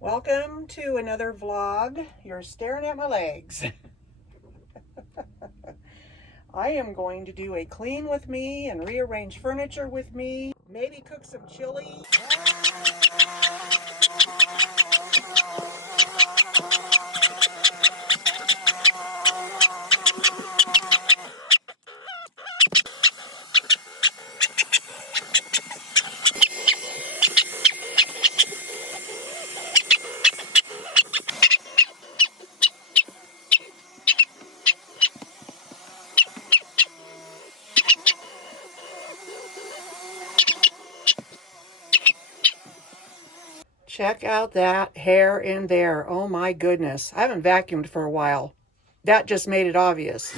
Welcome to another vlog. You're staring at my legs. I am going to do a clean with me and rearrange furniture with me. Maybe cook some chili. Check out that hair in there. Oh my goodness. I haven't vacuumed for a while. That just made it obvious.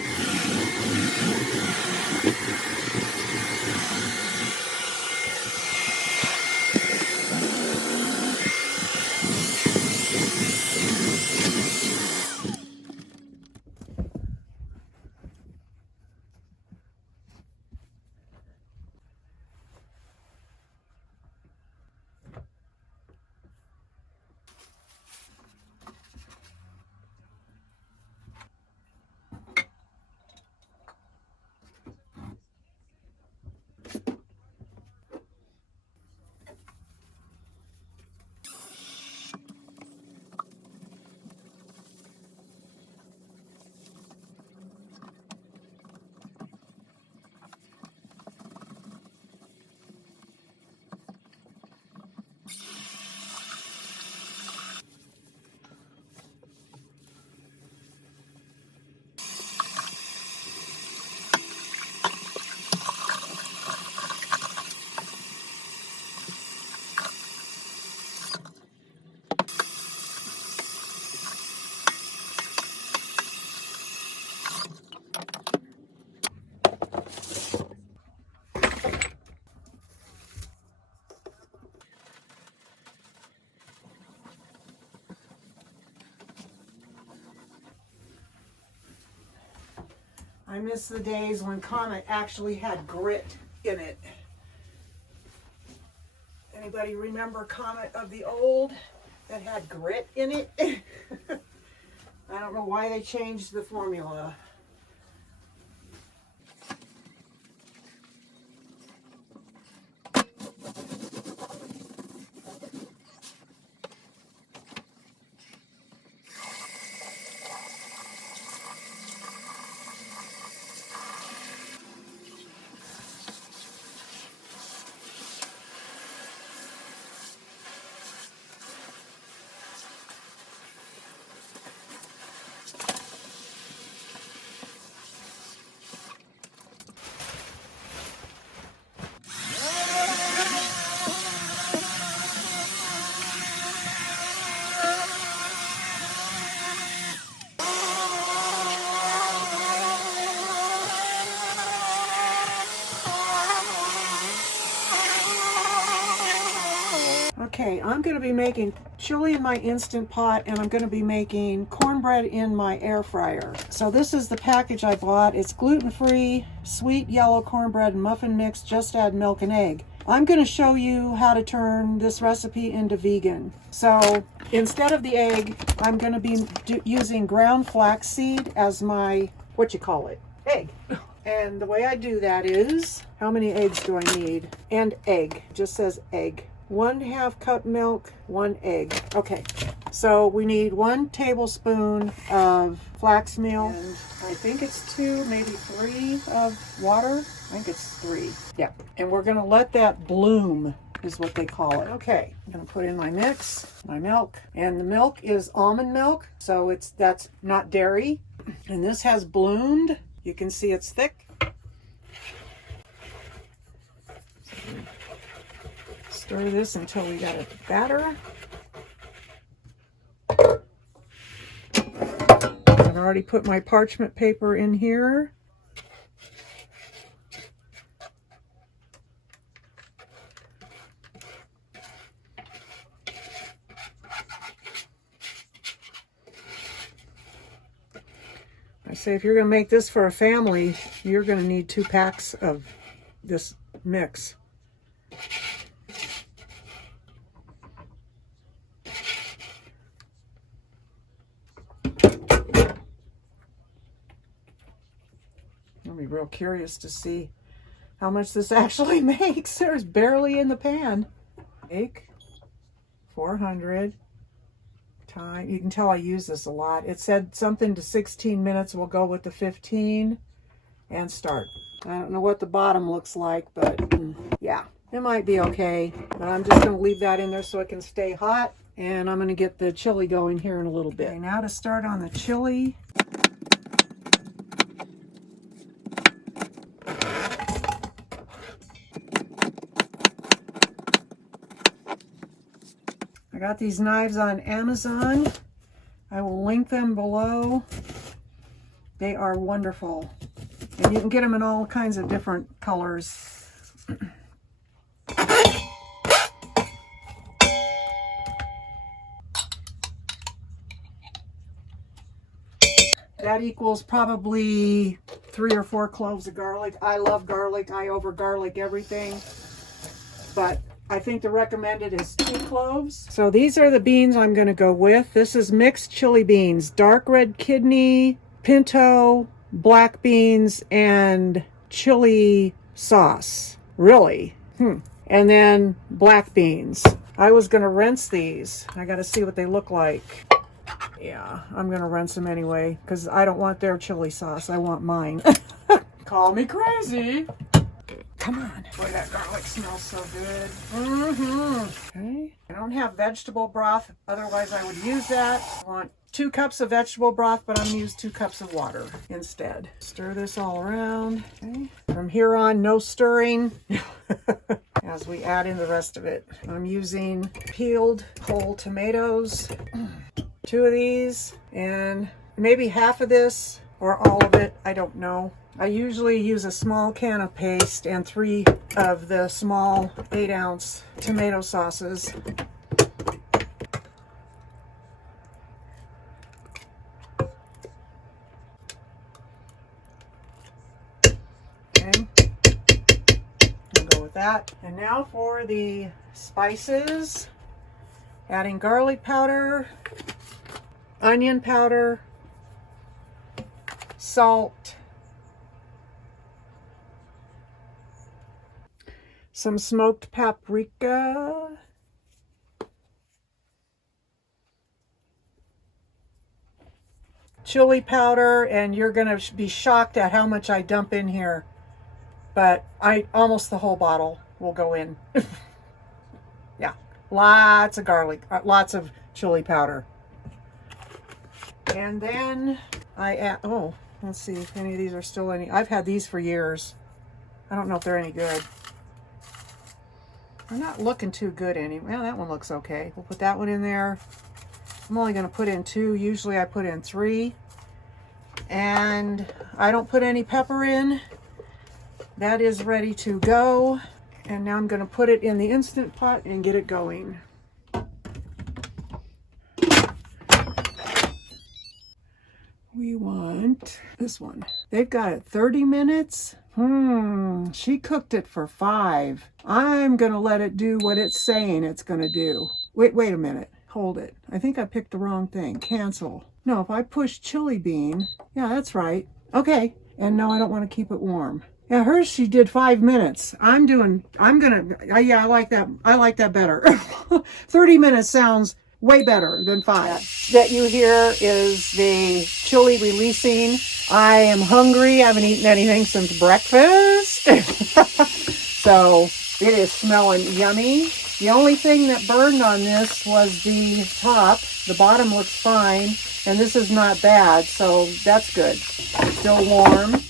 I miss the days when Comet actually had grit in it. Anybody remember Comet of the old that had grit in it? I don't know why they changed the formula. Okay, I'm going to be making chili in my Instant Pot, and I'm going to be making cornbread in my air fryer. So this is the package I bought. It's gluten-free, sweet yellow cornbread and muffin mix. Just add milk and egg. I'm going to show you how to turn this recipe into vegan. So instead of the egg, I'm going to be using ground flaxseed as my, egg. And the way I do that is, how many eggs do I need? And egg, just says egg. 1/2 cup milk, 1 egg. Okay, so we need 1 tablespoon of flax meal, and I think it's 2, maybe 3 of water. I think it's 3. Yeah, and we're gonna let that bloom, is what they call it. Okay, I'm gonna put in my mix, my milk, and the milk is almond milk, so that's not dairy. And this has bloomed. You can see it's thick. Stir this until we got a batter. I've already put my parchment paper in here. I say if you're going to make this for a family, you're going to need 2 packs of this mix. real curious to see how much this actually makes. There's barely in the pan. Take 400 time. You can tell I use this a lot. It said something to 16 minutes. We'll go with the 15 and start. I don't know what the bottom looks like, but yeah, it might be okay. But I'm just going to leave that in there so it can stay hot. And I'm going to get the chili going here in a little bit. Okay, now to start on the chili. I got these knives on Amazon. I will link them below. They are wonderful. And you can get them in all kinds of different colors. That equals probably 3 or 4 cloves of garlic. I love garlic. I over garlic everything. But I think the recommended is 2 cloves. So these are the beans I'm going to go with. This is mixed chili beans, dark red kidney, pinto, black beans, and chili sauce. Really? And then black beans. I was going to rinse these. I got to see what they look like. Yeah, I'm going to rinse them anyway because I don't want their chili sauce. I want mine. Call me crazy. Come on. Boy, that garlic smells so good. Okay. I don't have vegetable broth. Otherwise, I would use that. I want 2 cups of vegetable broth, but I'm going to use 2 cups of water instead. Stir this all around. Okay. From here on, no stirring as we add in the rest of it. I'm using peeled whole tomatoes. 2 of these and maybe half of this or all of it. I don't know. I usually use a small can of paste and 3 of the small 8-ounce tomato sauces. Okay, I'll go with that. And now for the spices. Adding garlic powder, onion powder, salt, some smoked paprika, chili powder, and you're going to be shocked at how much I dump in here, but almost the whole bottle will go in. Yeah, lots of garlic, lots of chili powder. And then I add, oh, let's see if any of these are still any. I've had these for years. I don't know if they're any good. They're not looking too good anyway. Well, that one looks okay. We'll put that one in there. I'm only going to put in 2. Usually I put in 3. And I don't put any pepper in. That is ready to go. And now I'm going to put it in the Instant Pot and get it going. We want this one. They've got it 30 minutes. She cooked it for 5. I'm going to let it do what it's saying it's going to do. Wait a minute. Hold it. I think I picked the wrong thing. Cancel. No, if I push chili bean. Yeah, that's right. Okay. And no, I don't want to keep it warm. Yeah, hers she did 5 minutes. I like that. I like that better. 30 minutes sounds way better than 5. That you hear is the chili releasing. I am hungry. I haven't eaten anything since breakfast. So it is smelling yummy. The only thing that burned on this was the top. The bottom looks fine. And this is not bad, so that's good. Still warm.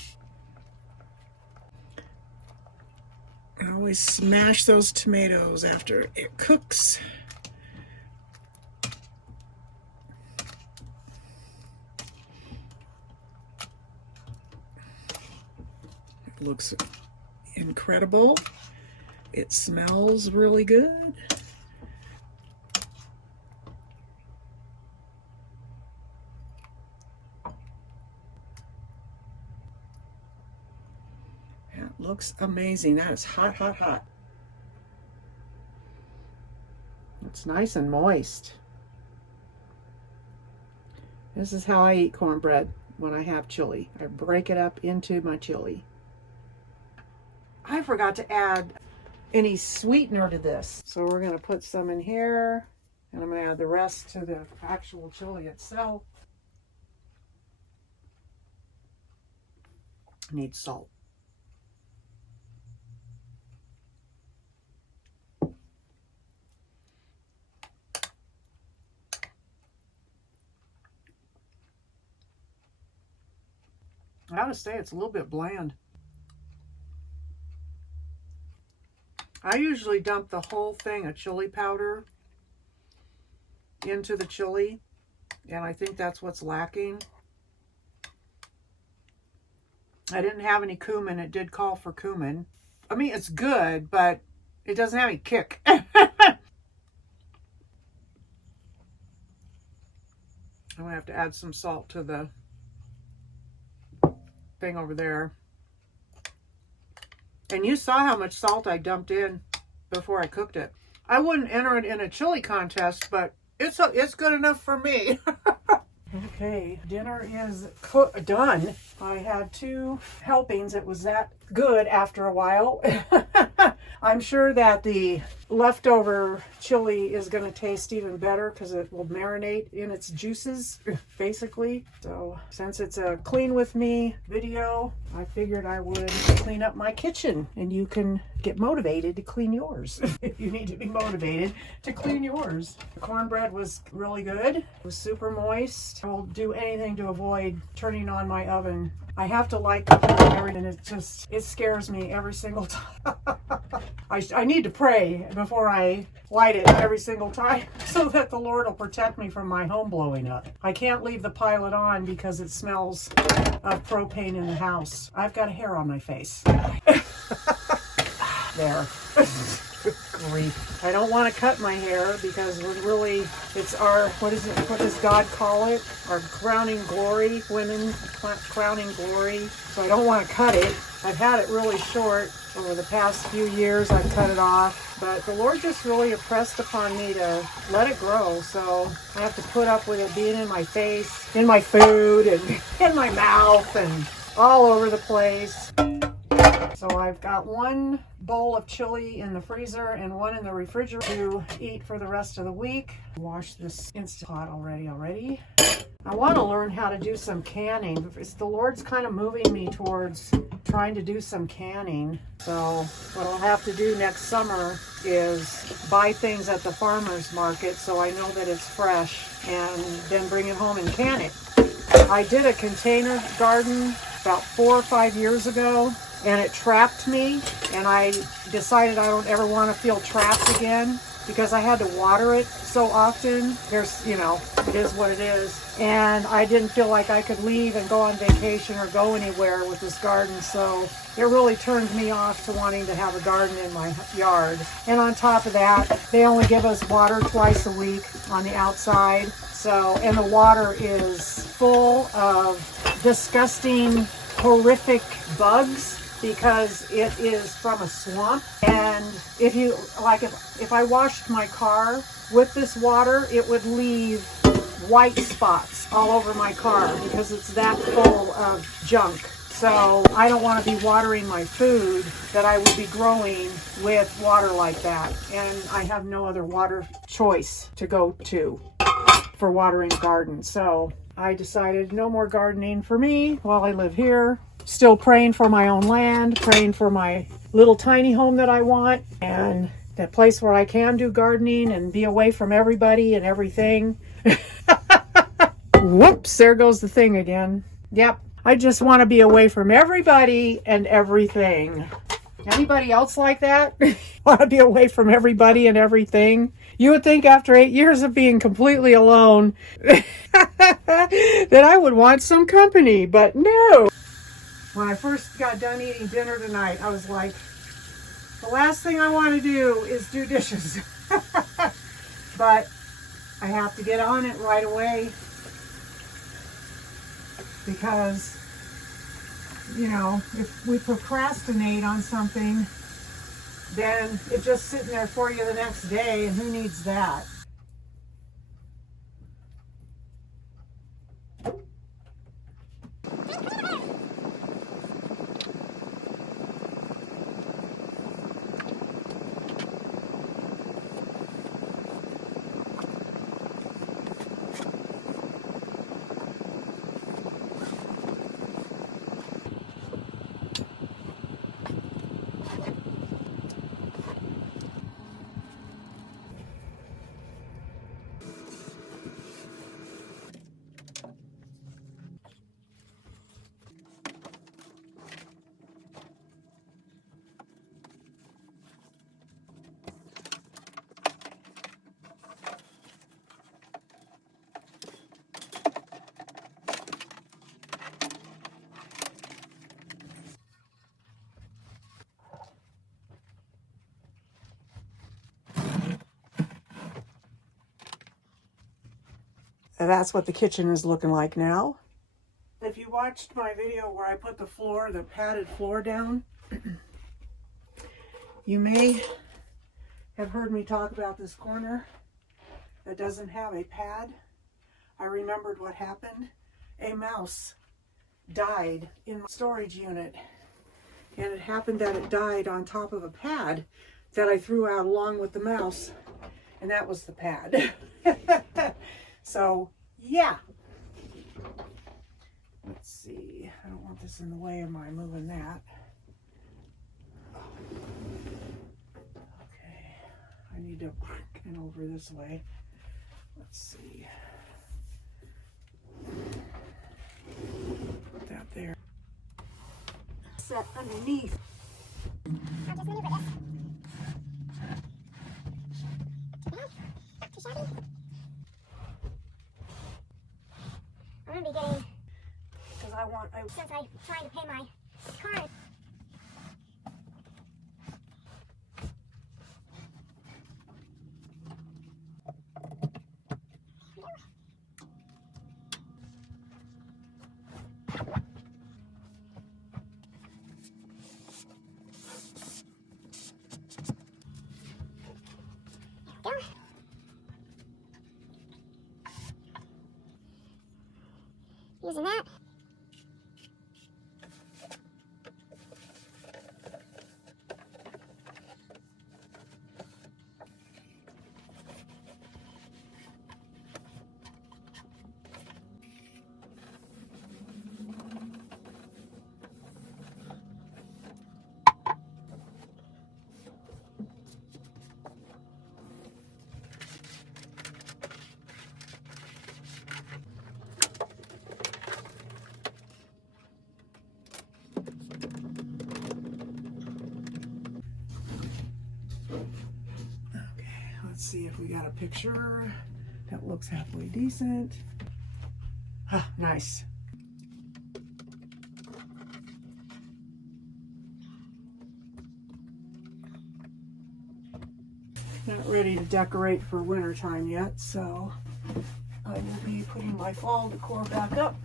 I always smash those tomatoes after it cooks. It looks incredible. It smells really good. That looks amazing. That is hot, hot, hot. It's nice and moist. This is how I eat cornbread when I have chili. I break it up into my chili. I forgot to add any sweetener to this. So we're going to put some in here, and I'm going to add the rest to the actual chili itself. I need salt. I gotta say, it's a little bit bland. I usually dump the whole thing of chili powder into the chili, and I think that's what's lacking. I didn't have any cumin. It did call for cumin. I mean, it's good, but it doesn't have any kick. I'm gonna have to add some salt to the thing over there. And you saw how much salt I dumped in before I cooked it. I wouldn't enter it in a chili contest, but it's good enough for me. Okay, dinner is done. I had 2 helpings. It was that good after a while. I'm sure that the leftover chili is going to taste even better because it will marinate in its juices, basically. So since it's a clean with me video, I figured I would clean up my kitchen, and you can get motivated to clean yours. If you need to be motivated to clean yours. The cornbread was really good. It was super moist. I will do anything to avoid turning on my oven. I have to light the oven and everything. It scares me every single time. I need to pray before I light it every single time so that the Lord will protect me from my home blowing up. I can't leave the pilot on because it smells of propane in the house. I've got a hair on my face. There. Good grief. I don't want to cut my hair because it's our, what does God call it? Our crowning glory, women crowning glory. So I don't want to cut it. I've had it really short over the past few years. I've cut it off, but the Lord just really impressed upon me to let it grow. So I have to put up with it being in my face, in my food, and in my mouth, and all over the place. So I've got 1 bowl of chili in the freezer and 1 in the refrigerator to eat for the rest of the week. Wash this Instant Pot already. I want to learn how to do some canning. The Lord's kind of moving me towards trying to do some canning. So what I'll have to do next summer is buy things at the farmer's market so I know that it's fresh, and then bring it home and can it. I did a container garden about 4 or 5 years ago, and it trapped me, and I decided I don't ever want to feel trapped again because I had to water it so often. There's, it is what it is. And I didn't feel like I could leave and go on vacation or go anywhere with this garden, so it really turned me off to wanting to have a garden in my yard. And on top of that, they only give us water twice a week on the outside. So, and the water is full of disgusting, horrific bugs, because it is from a swamp. And if I washed my car with this water, it would leave white spots all over my car because it's that full of junk. So I don't want to be watering my food that I would be growing with water like that. And I have no other water choice to go to for watering a garden. So I decided no more gardening for me while I live here. Still praying for my own land, praying for my little tiny home that I want, and that place where I can do gardening and be away from everybody and everything. Whoops, there goes the thing again. Yep, I just want to be away from everybody and everything. Anybody else like that? Want to be away from everybody and everything? You would think after 8 years of being completely alone that I would want some company, but no. When I first got done eating dinner tonight, I was like, the last thing I want to do is do dishes. But I have to get on it right away because, if we procrastinate on something, then it's just sitting there for you the next day, and who needs that? And that's what the kitchen is looking like now. If you watched my video where I put the padded floor down, you may have heard me talk about this corner that doesn't have a pad. I remembered what happened. A mouse died in my storage unit, and it happened that it died on top of a pad that I threw out along with the mouse, and that was the pad. So yeah, let's see, I don't want this in the way of my moving that. Okay, I need to get over this way. Let's see, put that there. Set underneath. I'll just maneuver this. Too shabby. I'm gonna be getting, Because since I'm trying to pay my card. Using that. Let's see if we got a picture that looks halfway decent. Ah, nice. Not ready to decorate for winter time yet, so I will be putting my fall decor back up.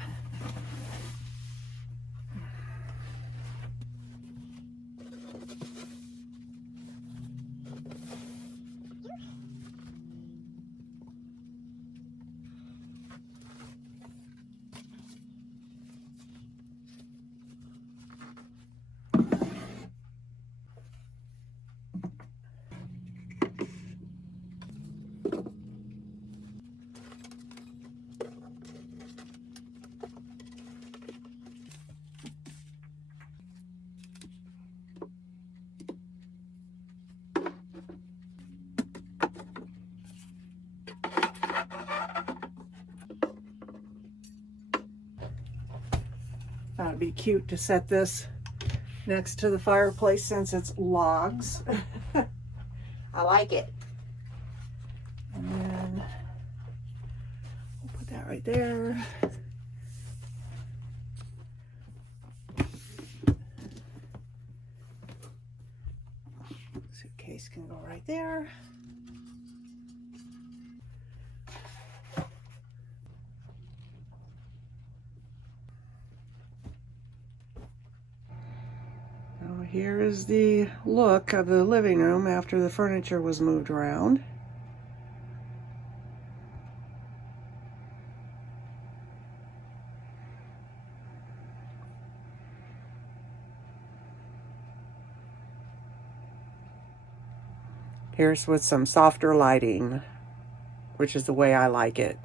Thought it'd be cute to set this next to the fireplace since it's logs. I like it. And then we'll put that right there. Suitcase can go right there. Here is the look of the living room after the furniture was moved around. Here's with some softer lighting, which is the way I like it.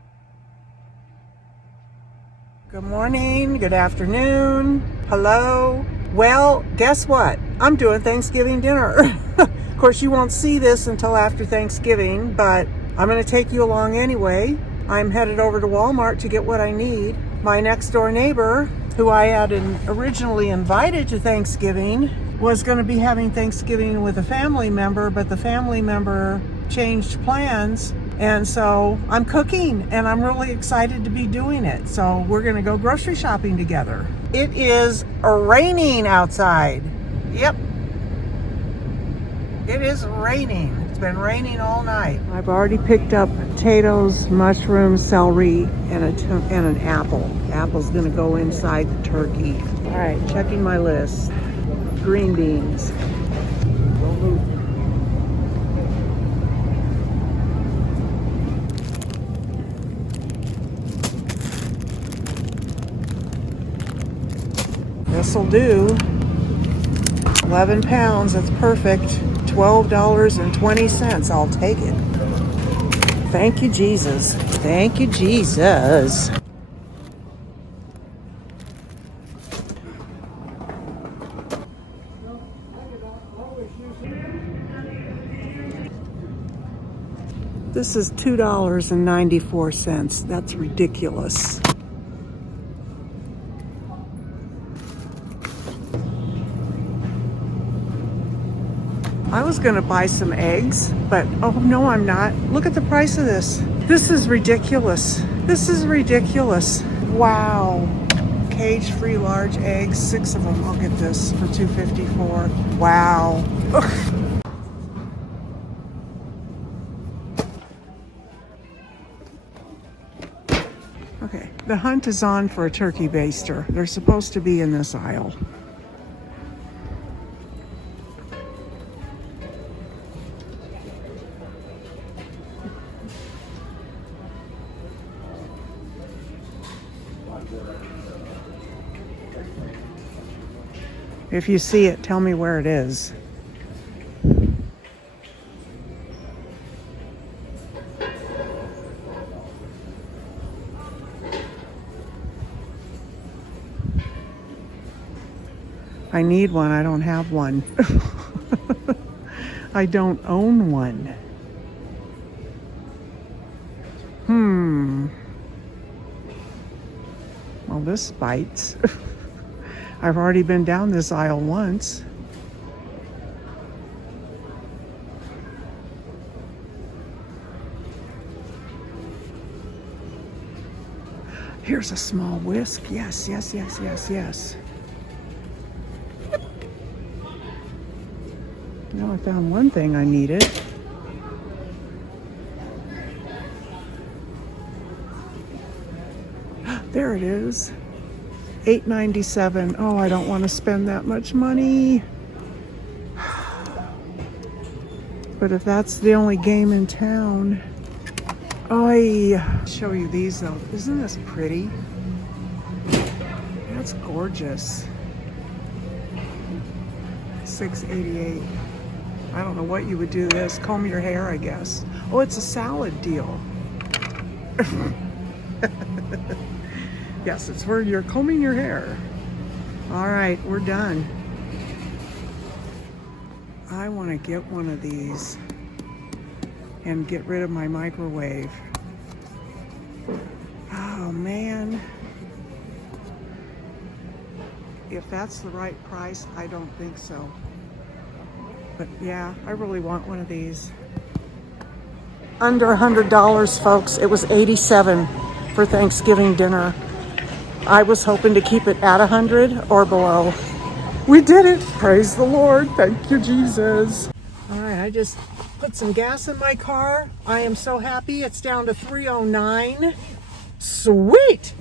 Good morning, good afternoon, hello. Well, guess what? I'm doing Thanksgiving dinner. Of course, you won't see this until after Thanksgiving, but I'm going to take you along anyway. I'm headed over to Walmart to get what I need. My next door neighbor, who I had originally invited to Thanksgiving, was going to be having Thanksgiving with a family member, but the family member changed plans. And so I'm cooking and I'm really excited to be doing it. So we're going to go grocery shopping together. It is raining outside. Yep. It is raining. It's been raining all night. I've already picked up potatoes, mushrooms, celery, and an apple. Apple's gonna go inside the turkey. All right, checking my list. Green beans. This'll do. 11 pounds, that's perfect. $12.20, I'll take it. Thank you, Jesus. Thank you, Jesus. This is $2.94. That's ridiculous. I was gonna buy some eggs, but oh no, I'm not. Look at the price of this. This is ridiculous. This is ridiculous. Wow. Cage-free large eggs, 6 of them. I'll get this for $2.54. Wow. Ugh. Okay, the hunt is on for a turkey baster. They're supposed to be in this aisle. If you see it, tell me where it is. I need one. I don't have one. I don't own one. Well, this bites. I've already been down this aisle once. Here's a small whisk. Yes, yes, yes, yes, yes. Now I found one thing I needed. There it is. $8.97. Oh, I don't want to spend that much money. But if that's the only game in town. I'll show you these though. Isn't this pretty? That's gorgeous. $6.88. I don't know what you would do this. Comb your hair, I guess. Oh, it's a salad deal. Yes, it's where you're combing your hair. All right, we're done. I want to get one of these and get rid of my microwave. Oh man. If that's the right price, I don't think so. But yeah, I really want one of these. Under $100, folks. It was $87 for Thanksgiving dinner. I was hoping to keep it at 100 or below. We did it. Praise the Lord. Thank you, Jesus. All right, I just put some gas in my car. I am so happy. It's down to 309. Sweet.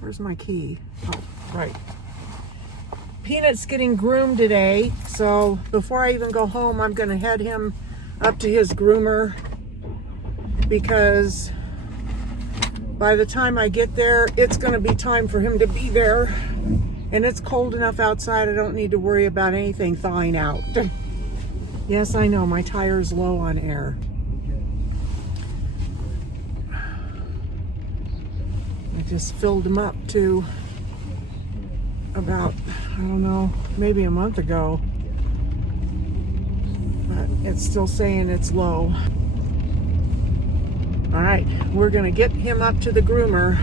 Where's my key? Oh, right. Peanut's getting groomed today, so before I even go home, I'm going to head him up to his groomer because by the time I get there, it's going to be time for him to be there. And it's cold enough outside, I don't need to worry about anything thawing out. Yes, I know, my tire's low on air. I just filled him up to about, I don't know, maybe a month ago. But it's still saying it's low. All right, we're gonna get him up to the groomer.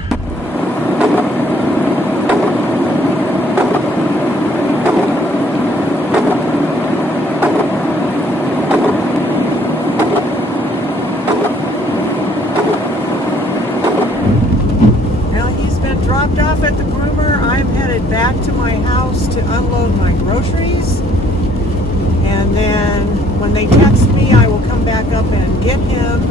Now he's been dropped off at the groomer. I'm headed back to my house to unload my groceries. And then when they text me, I will come back up and get him.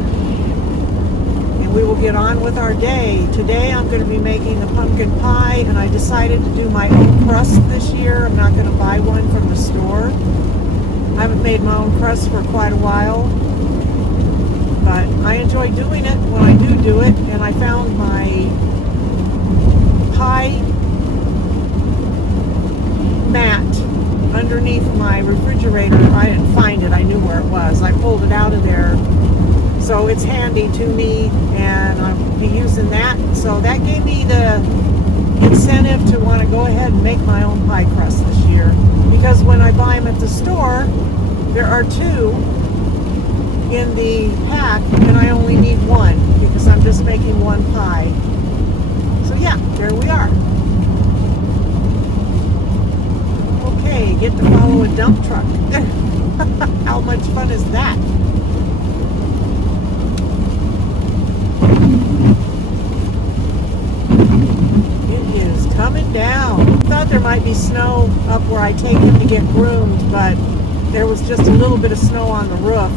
And we will get on with our day. Today I'm going to be making the pumpkin pie, and I decided to do my own crust this year. I'm not going to buy one from the store. I haven't made my own crust for quite a while, but I enjoy doing it when I do it. And I found my pie mat underneath my refrigerator. I didn't find it. I knew where it was. I pulled it out of there. So it's handy to me, and I'll be using that. So that gave me the incentive to want to go ahead and make my own pie crust this year. Because when I buy them at the store, there are 2 in the pack, and I only need 1 because I'm just making 1 pie. So yeah, there we are. Okay, get to follow a dump truck. How much fun is that? It is coming down. I thought there might be snow up where I take him to get groomed, but there was just a little bit of snow on the roof,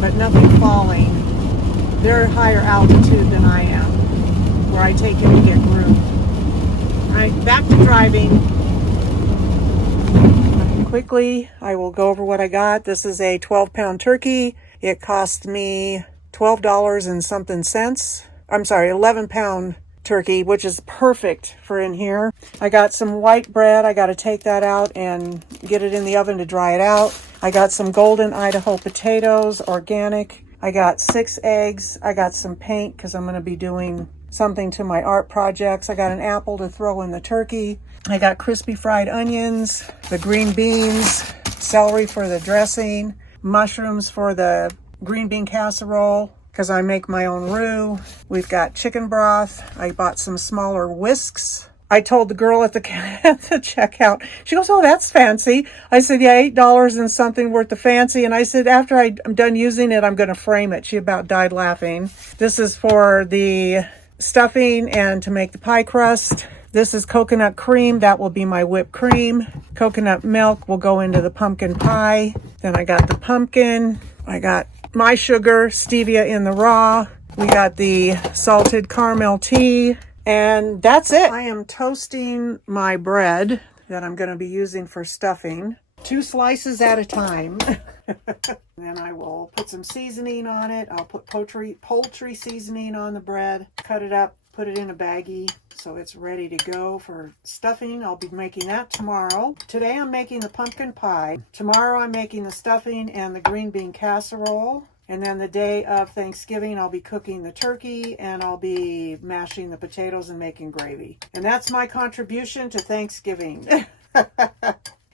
but nothing falling. They're higher altitude than I am, where I take him to get groomed. All right, back to driving. Quickly, I will go over what I got. This is a 12-pound turkey. It cost me $12 and something cents. I'm sorry, 11-pound turkey, which is perfect for in here. I got some white bread. I got to take that out and get it in the oven to dry it out. I got some golden Idaho potatoes, organic. I got 6 eggs. I got some paint because I'm going to be doing something to my art projects. I got an apple to throw in the turkey. I got crispy fried onions, the green beans, celery for the dressing, mushrooms for the green bean casserole because I make my own roux. We've got chicken broth. I bought some smaller whisks. I told the girl at the, at the checkout, she goes, "Oh, that's fancy." I said, "Yeah, $8 and something worth of fancy." And I said, after I'm done using it, I'm going to frame it. She about died laughing. This is for the stuffing and to make the pie crust. This is coconut cream. That will be my whipped cream. Coconut milk will go into the pumpkin pie. Then I got the pumpkin. I got my sugar, stevia in the raw. We got the salted caramel tea. And that's it. I am toasting my bread that I'm going to be using for stuffing. 2 slices at a time. Then I will put some seasoning on it. I'll put poultry seasoning on the bread. Cut it up, put it in a baggie so it's ready to go for stuffing. I'll be making that tomorrow. Today I'm making the pumpkin pie. Tomorrow I'm making the stuffing and the green bean casserole. And then the day of Thanksgiving, I'll be cooking the turkey and I'll be mashing the potatoes and making gravy. And that's my contribution to Thanksgiving.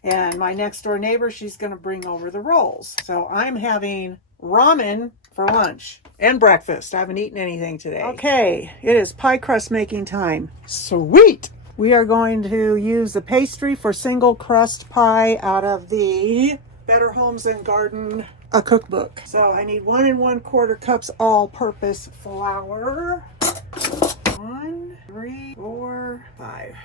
And my next door neighbor, she's going to bring over the rolls. So I'm having ramen for lunch and breakfast. I haven't eaten anything today. Okay, it is pie crust making time. Sweet! We are going to use the pastry for single crust pie out of the Better Homes and Garden cookbook. So I need 1 1/4 cups all-purpose flour. 1, 3, 4, 5.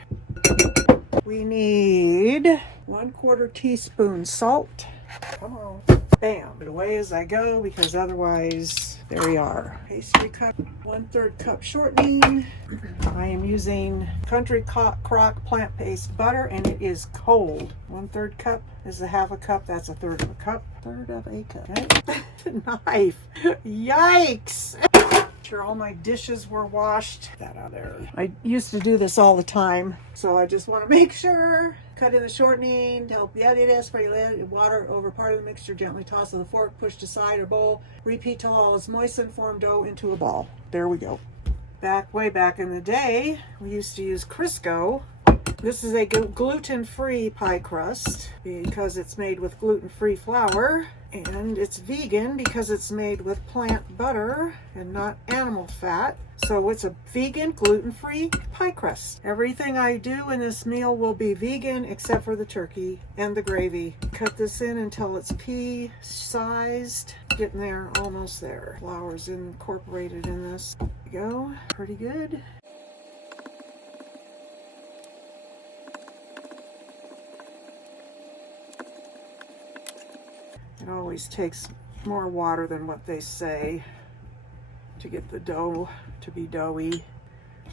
We need 1/4 teaspoon salt. Come on. Bam. Put it away as I go because otherwise, there we are. Pastry cup, 1/3 cup shortening. I am using Country Crock plant-based butter and it is cold. 1/3 cup is a 1/2 cup. That's 1/3 of a cup. 1/3 of a cup. Okay. Knife. Yikes. Sure all my dishes were washed. That out there. I used to do this all the time, so I just want to make sure. Cut in the shortening to help the editor. Spray water over part of the mixture. Gently toss with a fork. Push to side or bowl. Repeat till all is moistened. Form dough into a ball. There we go. Way back in the day, we used to use Crisco. This is a gluten-free pie crust because it's made with gluten-free flour, and it's vegan because it's made with plant butter and not animal fat. So it's a vegan, gluten-free pie crust. Everything I do in this meal will be vegan except for the turkey and the gravy. Cut this in until it's pea-sized. Getting there, almost there. Flour's incorporated in this. There we go. Pretty good. It always takes more water than what they say to get the dough to be doughy.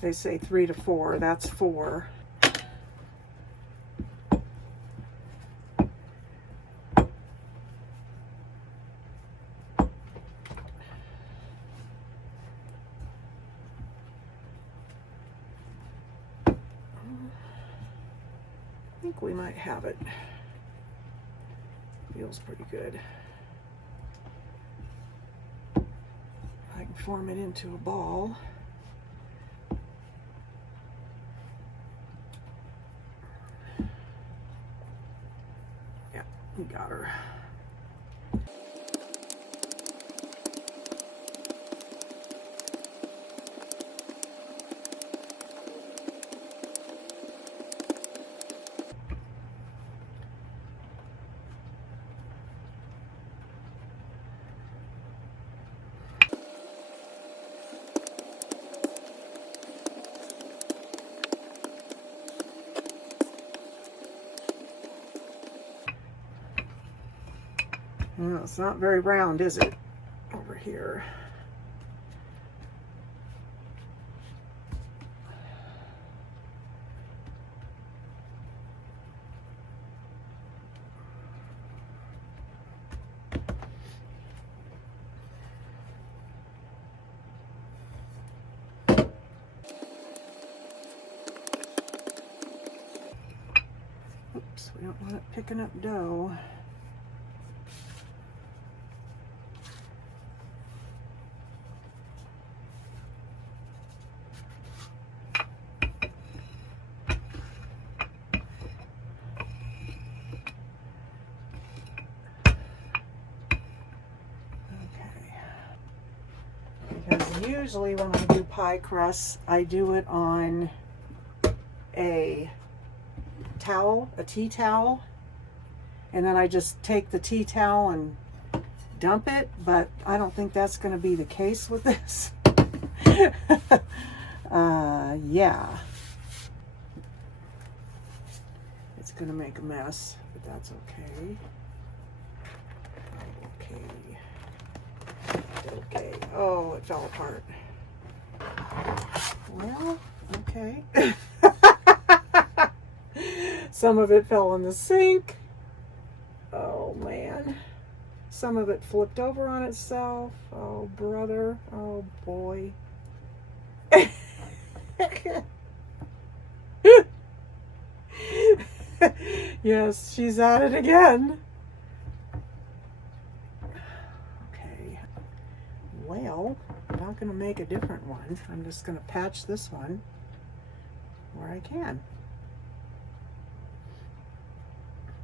They say 3 to 4, that's 4. I think we might have it. Feels pretty good. I can form it into a ball. Yeah, we got her. Well, it's not very round, is it? Over here. Oops, we don't want it picking up dough. Because usually when I do pie crusts, I do it on a towel, a tea towel, and then I just take the tea towel and dump it, but I don't think that's going to be the case with this. Yeah. It's going to make a mess, but that's okay. Okay. Oh, it fell apart. Well, okay. Some of it fell in the sink. Oh, man. Some of it flipped over on itself. Oh, brother. Oh, boy. Yes, she's at it again. Okay. Well, I'm not going to make a different one. I'm just going to patch this one where I can.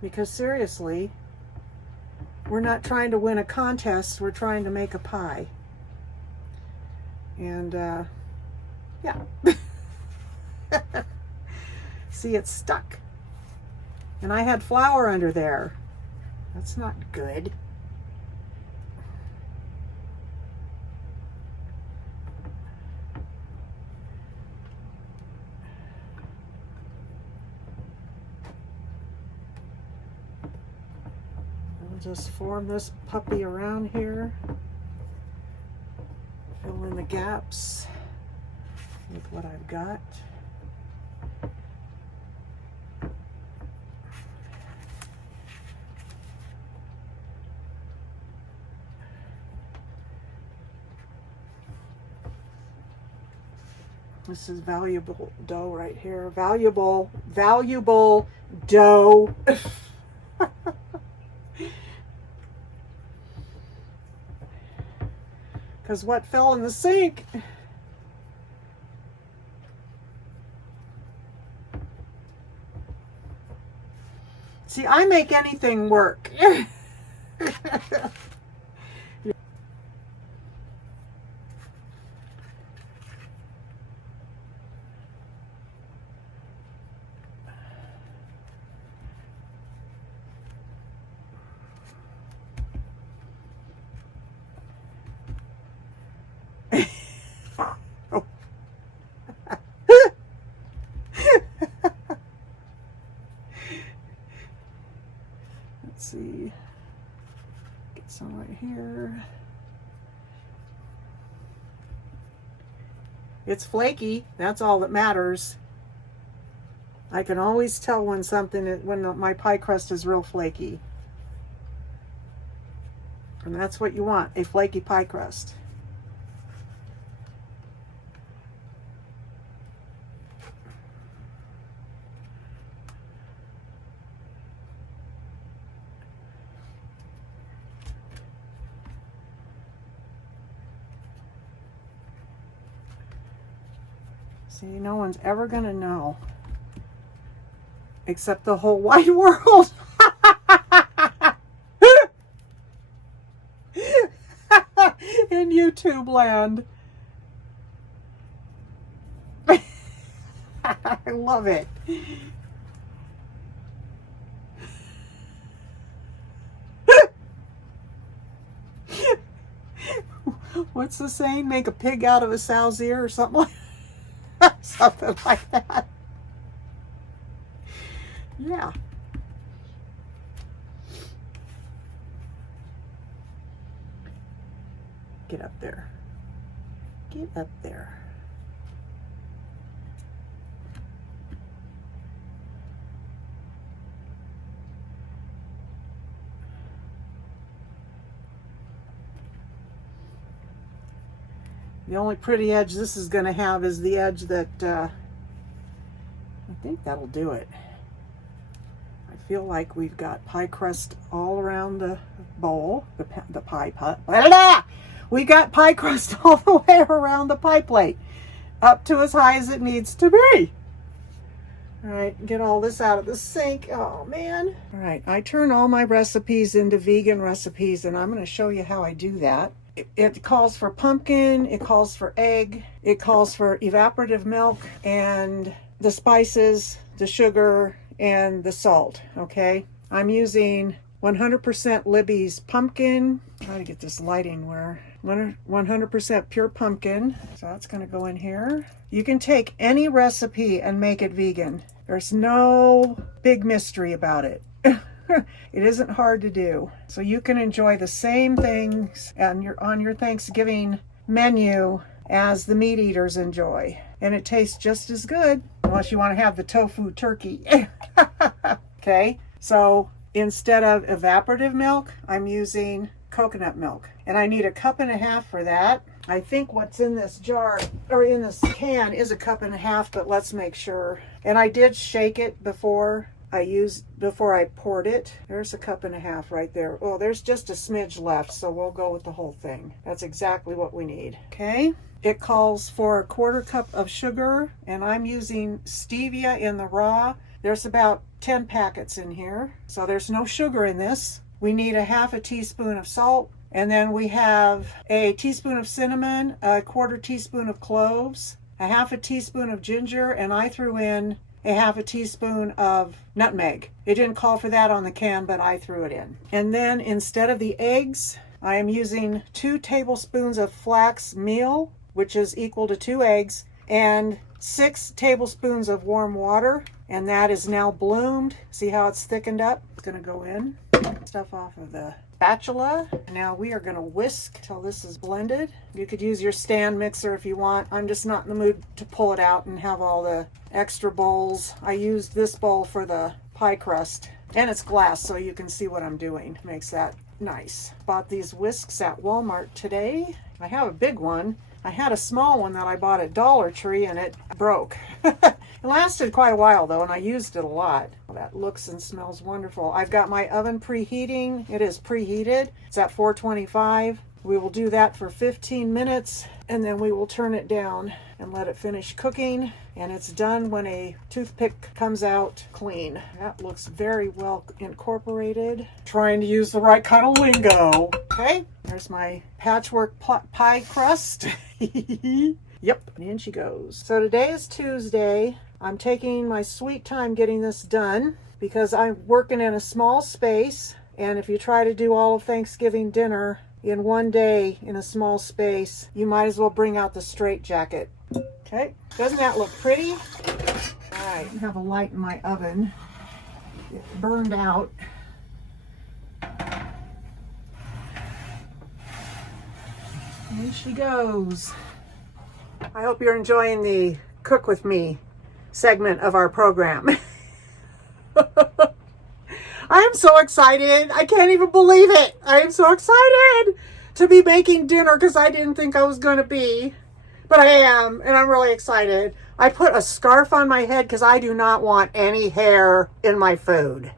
Because seriously, we're not trying to win a contest, we're trying to make a pie. And, yeah. See, it's stuck. And I had flour under there. That's not good. I'll just form this puppy around here. Fill in the gaps with what I've got. This is valuable dough right here. Valuable dough. Because what fell in the sink? See, I make anything work. Let's see. It's flaky. That's all that matters. I can always tell when when my pie crust is real flaky. And that's what you want, a flaky pie crust. See, no one's ever gonna know. Except the whole wide world. In YouTube land. I love it. What's the saying? Make a pig out of a sow's ear or something like, something like that. Yeah. Get up there. Get up there. The only pretty edge this is going to have is the edge that, I think that'll do it. I feel like we've got pie crust all around the bowl, the pie pot. We got pie crust all the way around the pie plate, up to as high as it needs to be. All right, get all this out of the sink. Oh man. All right, I turn all my recipes into vegan recipes, and I'm going to show you how I do that. It calls for pumpkin, it calls for egg, it calls for evaporative milk, and the spices, the sugar, and the salt, okay? I'm using 100% Libby's pumpkin. Try to get this lighting where 100% pure pumpkin. So that's going to go in here. You can take any recipe and make it vegan. There's no big mystery about it. It isn't hard to do. So you can enjoy the same things on your Thanksgiving menu as the meat eaters enjoy. And it tastes just as good, unless you want to have the tofu turkey. Okay, so instead of evaporative milk, I'm using coconut milk. And I need 1.5 cups for that. I think what's in this jar, or in this can, is 1.5 cups, but let's make sure. And I did shake it before I poured it. There's 1.5 cups right there. Oh, there's just a smidge left, so we'll go with the whole thing. That's exactly what we need. Okay, it calls for 1/4 cup of sugar, and I'm using stevia in the raw. There's about 10 packets in here, so there's no sugar in this. We need 1/2 teaspoon of salt, and then we have a teaspoon of cinnamon, 1/4 teaspoon of cloves, 1/2 teaspoon of ginger, and I threw in 1/2 teaspoon of nutmeg. It didn't call for that on the can, but I threw it in. And then instead of the eggs, I am using 2 tablespoons of flax meal, which is equal to 2 eggs, and 6 tablespoons of warm water. And that is now bloomed. See how it's thickened up? It's going to go in. Stuff off of the spatula. Now we are going to whisk till this is blended. You could use your stand mixer if you want. I'm just not in the mood to pull it out and have all the extra bowls. I used this bowl for the pie crust, and it's glass so you can see what I'm doing. Makes that nice. Bought these whisks at Walmart today. I have a big one. I had a small one that I bought at Dollar Tree and it broke. It lasted quite a while though, and I used it a lot. That looks and smells wonderful. I've got my oven preheating. It is preheated. It's at 425. We will do that for 15 minutes and then we will turn it down and let it finish cooking. And it's done when a toothpick comes out clean. That looks very well incorporated. Trying to use the right kind of lingo. Okay, there's my patchwork pie crust. Yep, and in she goes. So today is Tuesday. I'm taking my sweet time getting this done because I'm working in a small space. And if you try to do all of Thanksgiving dinner in one day in a small space, you might as well bring out the straitjacket. Okay, doesn't that look pretty? All right, I have a light in my oven. It burned out. In she goes. I hope you're enjoying the Cook With Me segment of our program. I am so excited. I can't even believe it. I am so excited to be making dinner because I didn't think I was going to be. But I am, and I'm really excited. I put a scarf on my head because I do not want any hair in my food.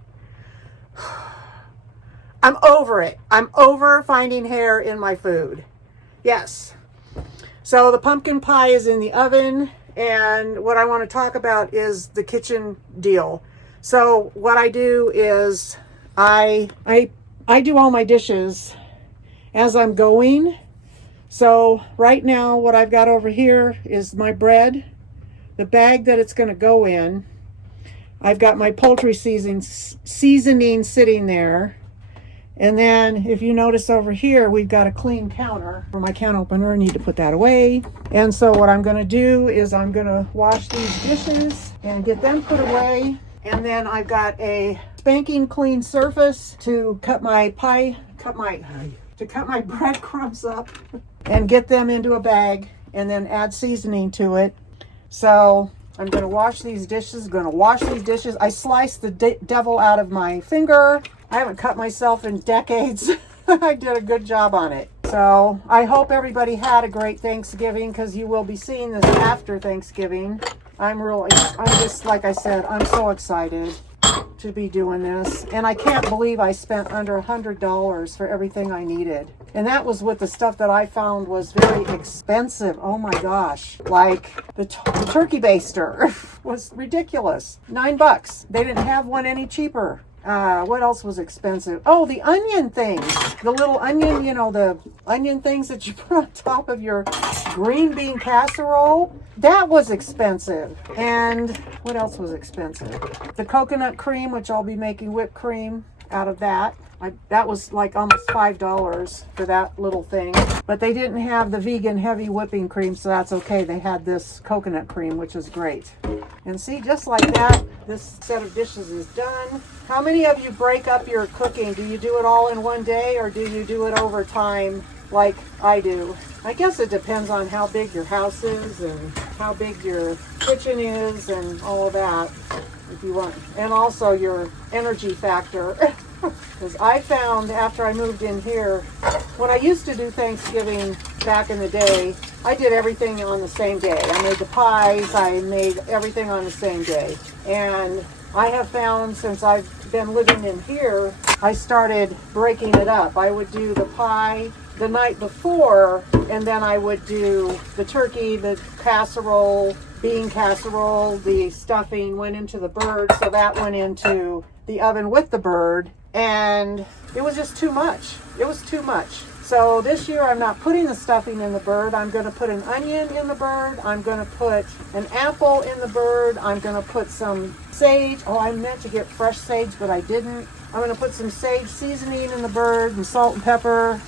I'm over it. I'm over finding hair in my food. Yes. So the pumpkin pie is in the oven, and what I want to talk about is the kitchen deal. So what I do is I do all my dishes as I'm going. So right now what I've got over here is my bread, the bag that it's going to go in. I've got my poultry seasoning sitting there. And then if you notice over here, we've got a clean counter for my can opener. I need to put that away. And so what I'm going to do is I'm going to wash these dishes and get them put away. And then I've got a spanking clean surface to cut my breadcrumbs up and get them into a bag and then add seasoning to it. So I'm going to wash these dishes. I sliced the devil out of my finger. I haven't cut myself in decades. I did a good job on it. So I hope everybody had a great Thanksgiving, because you will be seeing this after Thanksgiving. I'm just, like I said, I'm so excited to be doing this. And I can't believe I spent under $100 for everything I needed. And that was with the stuff that I found was very expensive. Oh my gosh. Like the turkey baster was ridiculous. $9. They didn't have one any cheaper. What else was expensive? Oh, the onion things. The little onion, the onion things that you put on top of your green bean casserole. That was expensive. And what else was expensive? The coconut cream, which I'll be making whipped cream out of that. That was like almost $5 for that little thing. But they didn't have the vegan heavy whipping cream, so that's okay. They had this coconut cream, which is great. And see, just like that, this set of dishes is done. How many of you break up your cooking? Do you do it all in one day, or do you do it over time like I do? I guess it depends on how big your house is and how big your kitchen is and all of that, if you want. And also your energy factor. Because I found after I moved in here, when I used to do Thanksgiving back in the day, I did everything on the same day. I made the pies, I made everything on the same day. And I have found since I've been living in here, I started breaking it up. I would do the pie the night before, and then I would do the turkey, the casserole, bean casserole, the stuffing went into the bird, so that went into the oven with the bird. And it was just too much. It was too much. So this year I'm not putting the stuffing in the bird. I'm going to put an onion in the bird. I'm going to put an apple in the bird. I'm going to put some sage. Oh, I meant to get fresh sage, but I didn't. I'm going to put some sage seasoning in the bird and salt and pepper.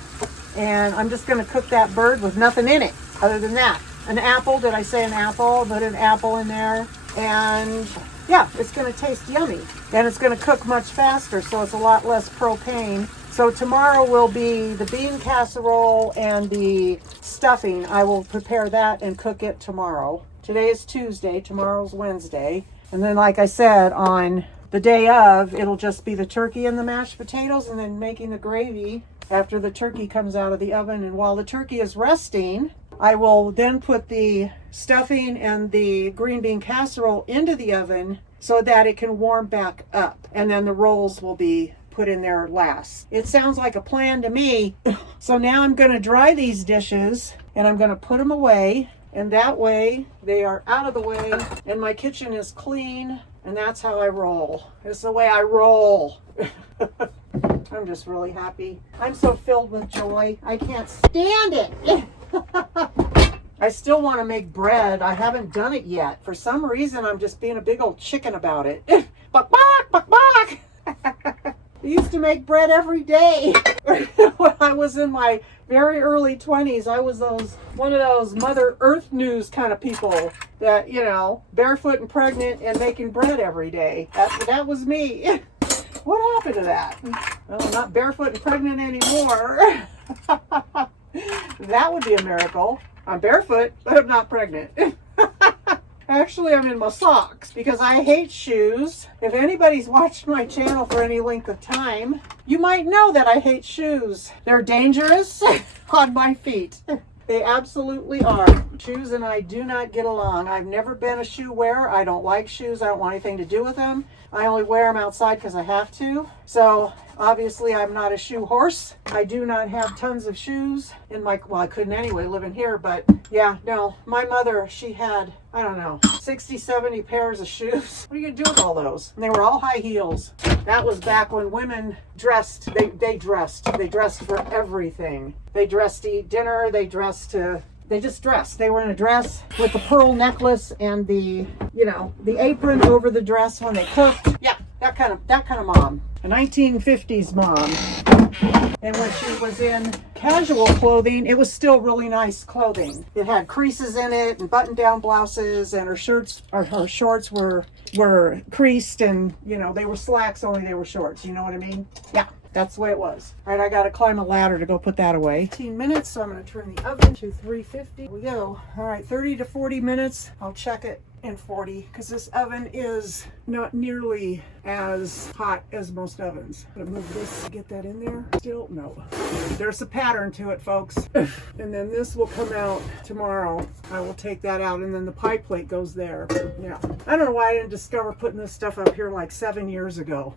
And I'm just going to cook that bird with nothing in it other than that. An apple. Did I say an apple? Put an apple in there. And yeah, it's going to taste yummy. And it's going to cook much faster, so it's a lot less propane. So tomorrow will be the bean casserole and the stuffing. I will prepare that and cook it tomorrow. Today is Tuesday, tomorrow's Wednesday. And then, like I said, on the day of, it'll just be the turkey and the mashed potatoes, and then making the gravy after the turkey comes out of the oven. And while the turkey is resting, I will then put the stuffing and the green bean casserole into the oven so that it can warm back up. And then the rolls will be put in there last. It sounds like a plan to me. So now I'm going to dry these dishes and I'm going to put them away. And that way they are out of the way and my kitchen is clean. And that's how I roll. It's the way I roll. I'm just really happy. I'm so filled with joy. I can't stand it. I still want to make bread. I haven't done it yet. For some reason, I'm just being a big old chicken about it. Bak, bak, bak, bak. I used to make bread every day. When I was in my very early 20s, I was one of those Mother Earth News kind of people that, barefoot and pregnant and making bread every day. That was me. What happened to that? Well, I'm not barefoot and pregnant anymore. That would be a miracle. I'm barefoot, but I'm not pregnant. Actually, I'm in my socks because I hate shoes. If anybody's watched my channel for any length of time, you might know that I hate shoes. They're dangerous on my feet. They absolutely are. Shoes and I do not get along. I've never been a shoe wearer. I don't like shoes. I don't want anything to do with them. I only wear them outside because I have to. So obviously I'm not a shoe horse. I do not have tons of shoes in my, well, I couldn't anyway living here, but yeah, no. My mother, she had, I don't know, 60, 70 pairs of shoes. What are you gonna do with all those? And they were all high heels. That was back when women dressed. They dressed for everything. They dressed to eat dinner. They just dressed. They were in a dress with the pearl necklace and the apron over the dress when they cooked. Yeah, that kind of mom. A 1950s mom. And when she was in casual clothing, it was still really nice clothing. It had creases in it and button-down blouses, and her shorts were creased, and they were slacks, only they were shorts. You know what I mean? Yeah. That's the way it was. All right, I got to climb a ladder to go put that away. 18 minutes, so I'm going to turn the oven to 350. Here we go. All right, 30 to 40 minutes. I'll check it in 40 because this oven is not nearly as hot as most ovens. I'm going to move this to get that in there. Still, no. There's a pattern to it, folks. And then this will come out tomorrow. I will take that out, and then the pie plate goes there. Yeah. I don't know why I didn't discover putting this stuff up here like 7 years ago.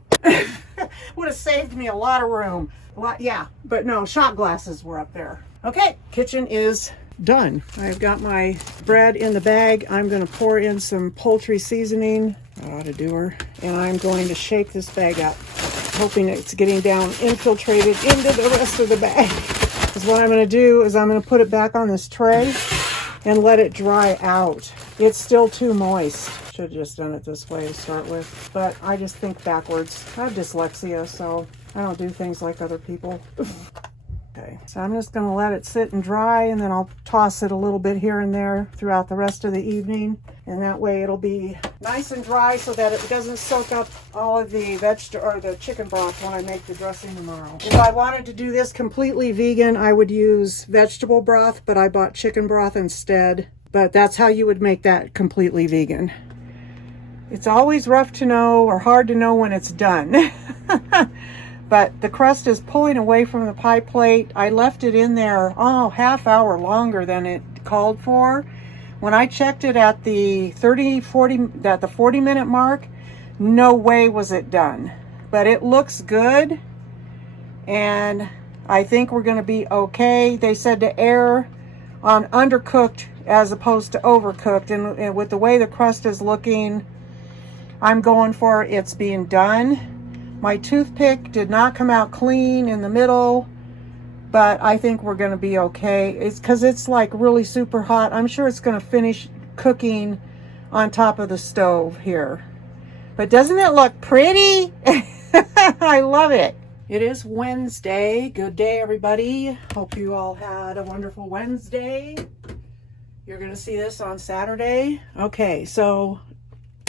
Would have saved me a lot of room. Yeah, but no, shot glasses were up there. Okay, kitchen is done. I've got my bread in the bag. I'm going to pour in some poultry seasoning. I ought to do her. And I'm going to shake this bag up, hoping it's getting down infiltrated into the rest of the bag. Because what I'm going to do is I'm going to put it back on this tray and let it dry out. It's still too moist. Should have just done it this way to start with, but I just think backwards. I have dyslexia, so I don't do things like other people. Okay, so I'm just going to let it sit and dry, and then I'll toss it a little bit here and there throughout the rest of the evening, and that way it'll be nice and dry so that it doesn't soak up all of the the chicken broth when I make the dressing tomorrow. If I wanted to do this completely vegan, I would use vegetable broth, but I bought chicken broth instead. But that's how you would make that completely vegan. It's always rough to know or hard to know when it's done. But the crust is pulling away from the pie plate. I left it in there, half hour longer than it called for. When I checked it at the 40-minute mark, no way was it done. But it looks good, and I think we're going to be okay. They said to err on undercooked as opposed to overcooked, and with the way the crust is looking, I'm going for it's being done. My toothpick did not come out clean in the middle, but I think we're going to be okay. It's because it's like really super hot. I'm sure it's going to finish cooking on top of the stove here. But doesn't it look pretty? I love it. It is Wednesday. Good day, everybody. Hope you all had a wonderful Wednesday. You're going to see this on Saturday. Okay, so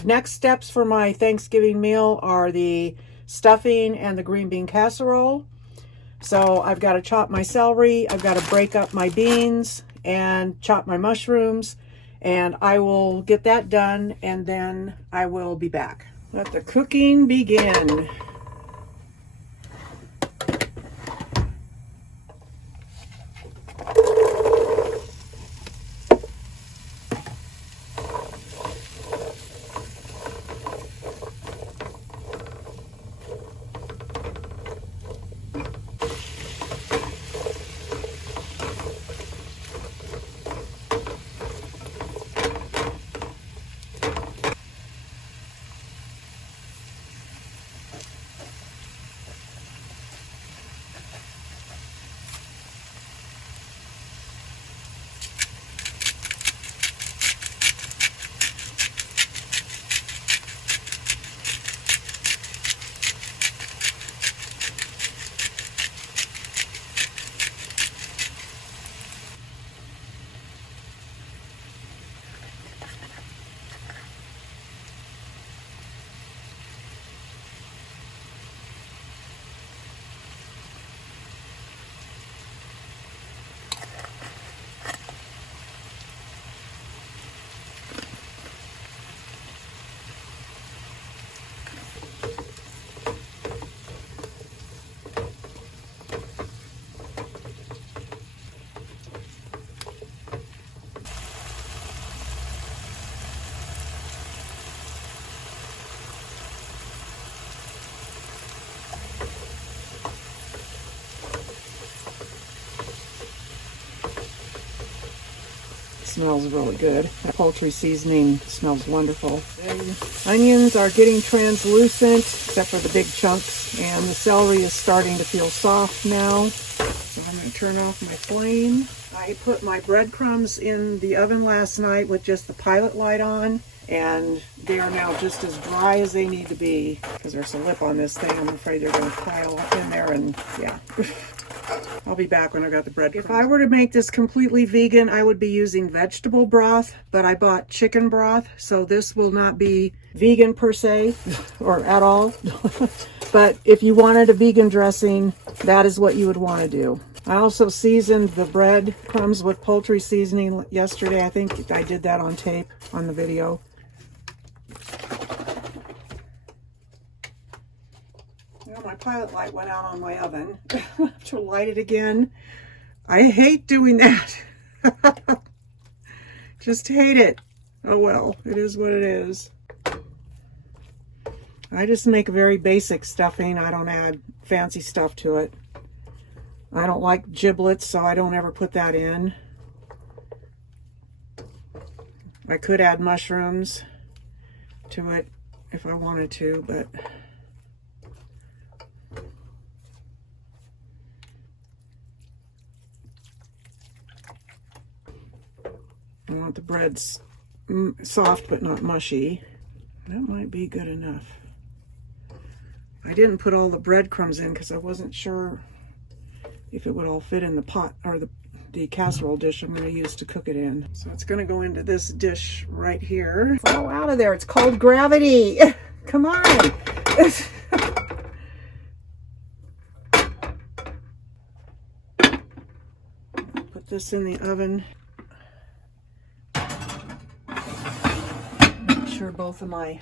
next steps for my Thanksgiving meal are the stuffing and the green bean casserole. So I've got to chop my celery, I've got to break up my beans and chop my mushrooms, and I will get that done, and then I will be back. Let the cooking begin. smells really good. That poultry seasoning smells wonderful. And onions are getting translucent, except for the big chunks. And the celery is starting to feel soft now. So I'm going to turn off my flame. I put my breadcrumbs in the oven last night with just the pilot light on. And they are now just as dry as they need to be. Because there's a lip on this thing. I'm afraid they're going to pile up in there, and yeah. I'll be back when I got the bread. If I were to make this completely vegan, I would be using vegetable broth, but I bought chicken broth, so this will not be vegan per se, or at all. But if you wanted a vegan dressing, that is what you would want to do. I also seasoned the bread crumbs with poultry seasoning yesterday. I think I did that on tape on the video. Well, my pilot light went out on my oven. To light it again. I hate doing that. Just hate it. Oh well, it is what it is. I just make a very basic stuffing. I don't add fancy stuff to it. I don't like giblets, so I don't ever put that in. I could add mushrooms to it if I wanted to, but I want the breads soft but not mushy. That might be good enough. I didn't put all the breadcrumbs in because I wasn't sure if it would all fit in the pot or the casserole dish I'm going to use to cook it in. So it's going to go into this dish right here. It's all out of there. It's called gravity. Come on. Put this in the oven. Make sure both of my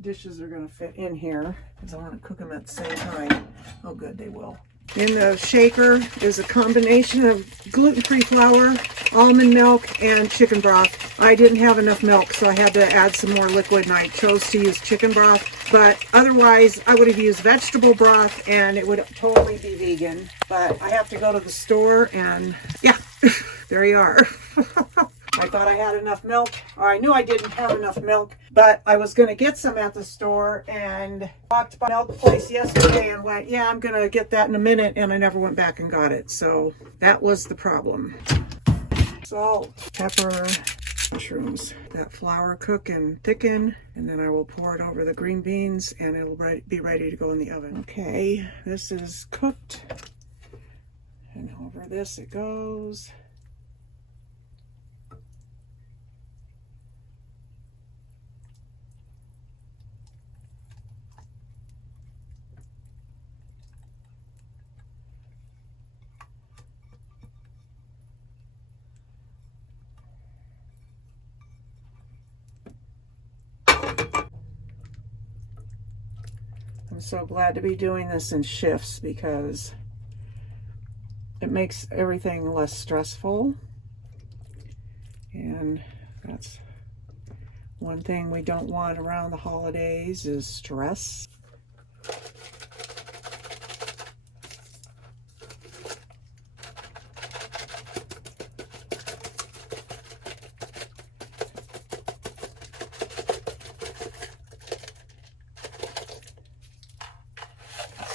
dishes are going to fit in here because I want to cook them at the same time. Oh good, they will. In the shaker is a combination of gluten-free flour, almond milk, and chicken broth. I didn't have enough milk, so I had to add some more liquid, and I chose to use chicken broth. But otherwise, I would have used vegetable broth, and it would totally be vegan. But I have to go to the store, and yeah, there you are. I thought I had enough milk, or I knew I didn't have enough milk, but I was going to get some at the store and walked by the milk place yesterday and went, yeah, I'm going to get that in a minute, and I never went back and got it. So that was the problem. Salt, pepper, mushrooms. That flour cook and thicken, and then I will pour it over the green beans, and it'll be ready to go in the oven. Okay, this is cooked, and over this it goes. I'm so glad to be doing this in shifts because it makes everything less stressful, and that's one thing we don't want around the holidays is stress.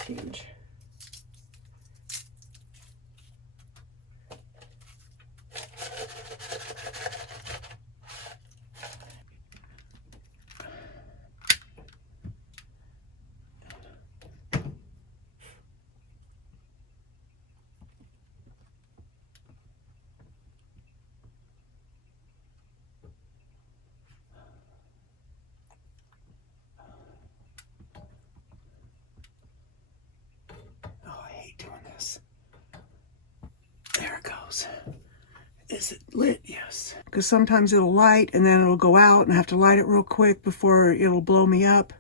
Huge. There it goes. Is it lit? Yes. Because sometimes it'll light and then it'll go out and I have to light it real quick before it'll blow me up.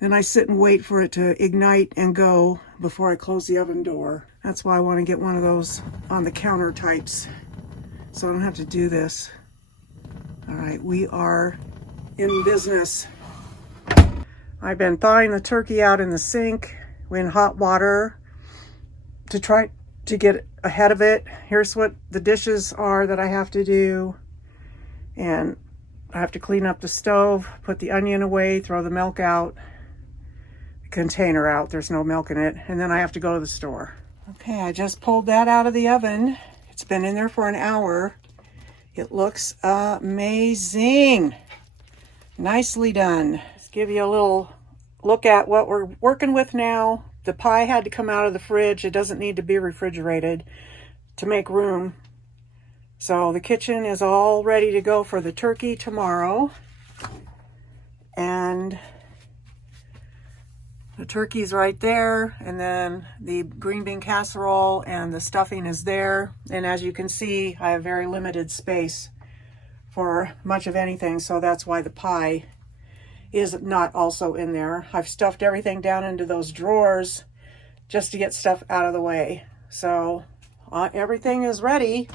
Then I sit and wait for it to ignite and go before I close the oven door. That's why I want to get one of those on the counter types so I don't have to do this. All right, we are in business. I've been thawing the turkey out in the sink in hot water to try to get ahead of it. Here's what the dishes are that I have to do. And I have to clean up the stove, put the onion away, throw the milk out, the container out. There's no milk in it. And then I have to go to the store. Okay, I just pulled that out of the oven. It's been in there for an hour. It looks amazing. Nicely done. Just give you a little look at what we're working with now. The pie had to come out of the fridge. It doesn't need to be refrigerated to make room. So the kitchen is all ready to go for the turkey tomorrow. And the turkey's right there. And then the green bean casserole and the stuffing is there. And as you can see, I have very limited space for much of anything. So that's why the pie is not also in there. I've stuffed everything down into those drawers just to get stuff out of the way. So everything is ready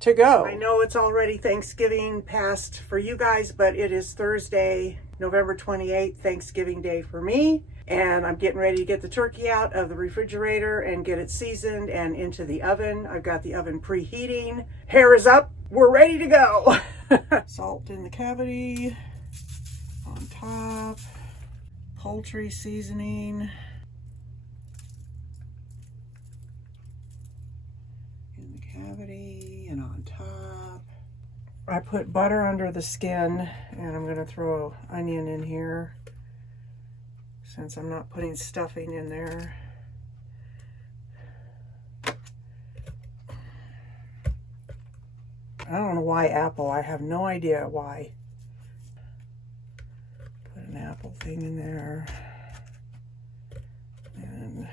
to go. I know it's already Thanksgiving past for you guys, but it is Thursday, November 28th, Thanksgiving Day for me. And I'm getting ready to get the turkey out of the refrigerator and get it seasoned and into the oven. I've got the oven preheating. Hair is up. We're ready to go. Salt in the cavity. On top, poultry seasoning in the cavity and on top. I put butter under the skin, and I'm going to throw onion in here since I'm not putting stuffing in there. I don't know why apple. I have no idea why. An apple thing in there, and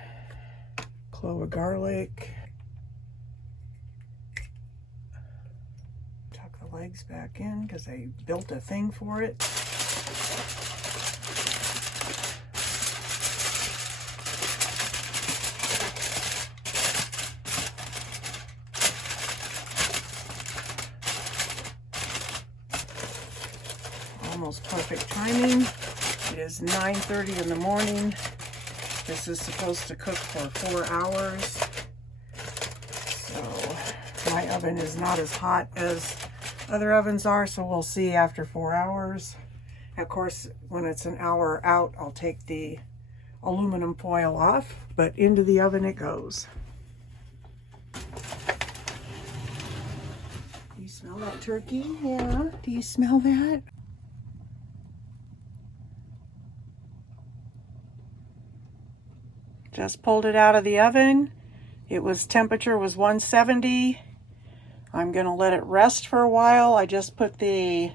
clove of garlic. Tuck the legs back in because I built a thing for it. Almost perfect timing. It is 9:30 in the morning. This is supposed to cook for 4 hours. So my oven is not as hot as other ovens are, so we'll see after 4 hours. Of course, when it's an hour out, I'll take the aluminum foil off, but into the oven it goes. Do you smell that turkey? Yeah. Do you smell that? Just pulled it out of the oven. Temperature was 170. I'm gonna let it rest for a while. I just put the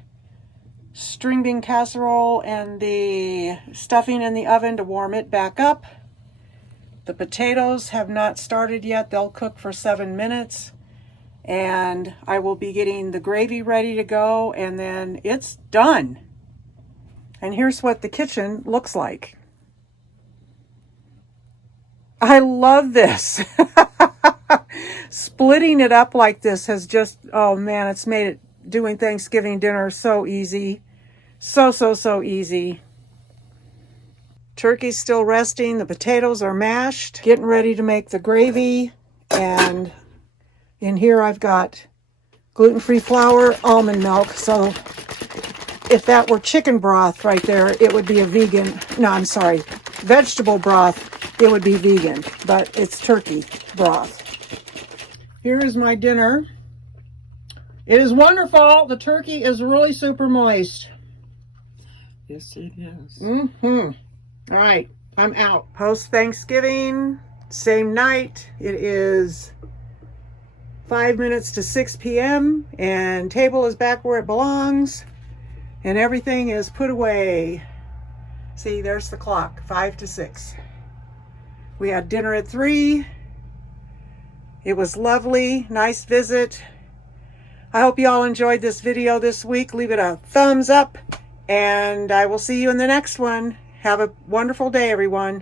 string bean casserole and the stuffing in the oven to warm it back up. The potatoes have not started yet. They'll cook for 7 minutes. And I will be getting the gravy ready to go, and then it's done. And here's what the kitchen looks like. I love this. Splitting it up like this has just, oh man, it's made it doing Thanksgiving dinner so easy. So easy. Turkey's still resting. The potatoes are mashed. Getting ready to make the gravy. And in here I've got gluten-free flour, almond milk. So if that were chicken broth right there, it would be a vegan, no, I'm sorry, vegetable broth. It would be vegan, but it's turkey broth. Here is my dinner. It is wonderful. The turkey is really super moist. Yes, it is. All right, I'm out. Post Thanksgiving, same night. It is 5 minutes to 6 p.m. and table is back where it belongs, and everything is put away. See, there's the clock, 5 to 6. We had dinner at 3. It was lovely, nice visit. I hope you all enjoyed this video this week. Leave it a thumbs up, and I will see you in the next one. Have a wonderful day, everyone.